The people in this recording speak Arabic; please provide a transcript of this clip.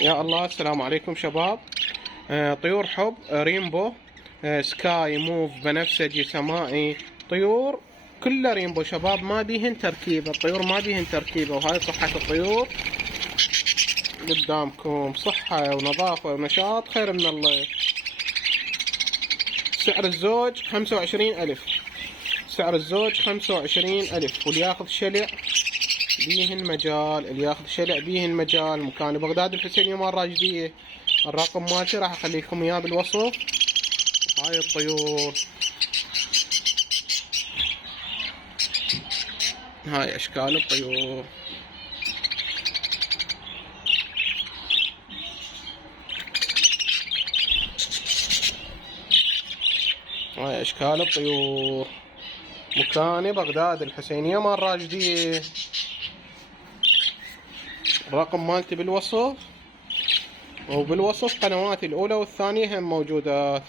يا الله، السلام عليكم شباب. طيور حب ريمبو، سكاي، موف، بنفسجي، سمائي، طيور كلها ريمبو شباب، ما بيهن تركيبة. الطيور ما بيهن تركيبة، وهاي صحة الطيور قدامكم، صحة ونظافة ونشاط خير من الله. سعر الزوج 25,000. سعر الزوج 25,000، واللي ياخذ شلع بيهن مجال، اللي ياخذ شلع بيهن مجال. مكان بغداد الحسينية مال راشدية. الرقم مالتي راح اخلي لكم اياه بالوصف. هاي الطيور، هاي اشكال الطيور. هاي اشكال الطيور. مكاني بغداد الحسينية مال راشدية. الرقم مالتي بالوصف، وبالوصف قنواتي الاولى والثانية هم موجودات.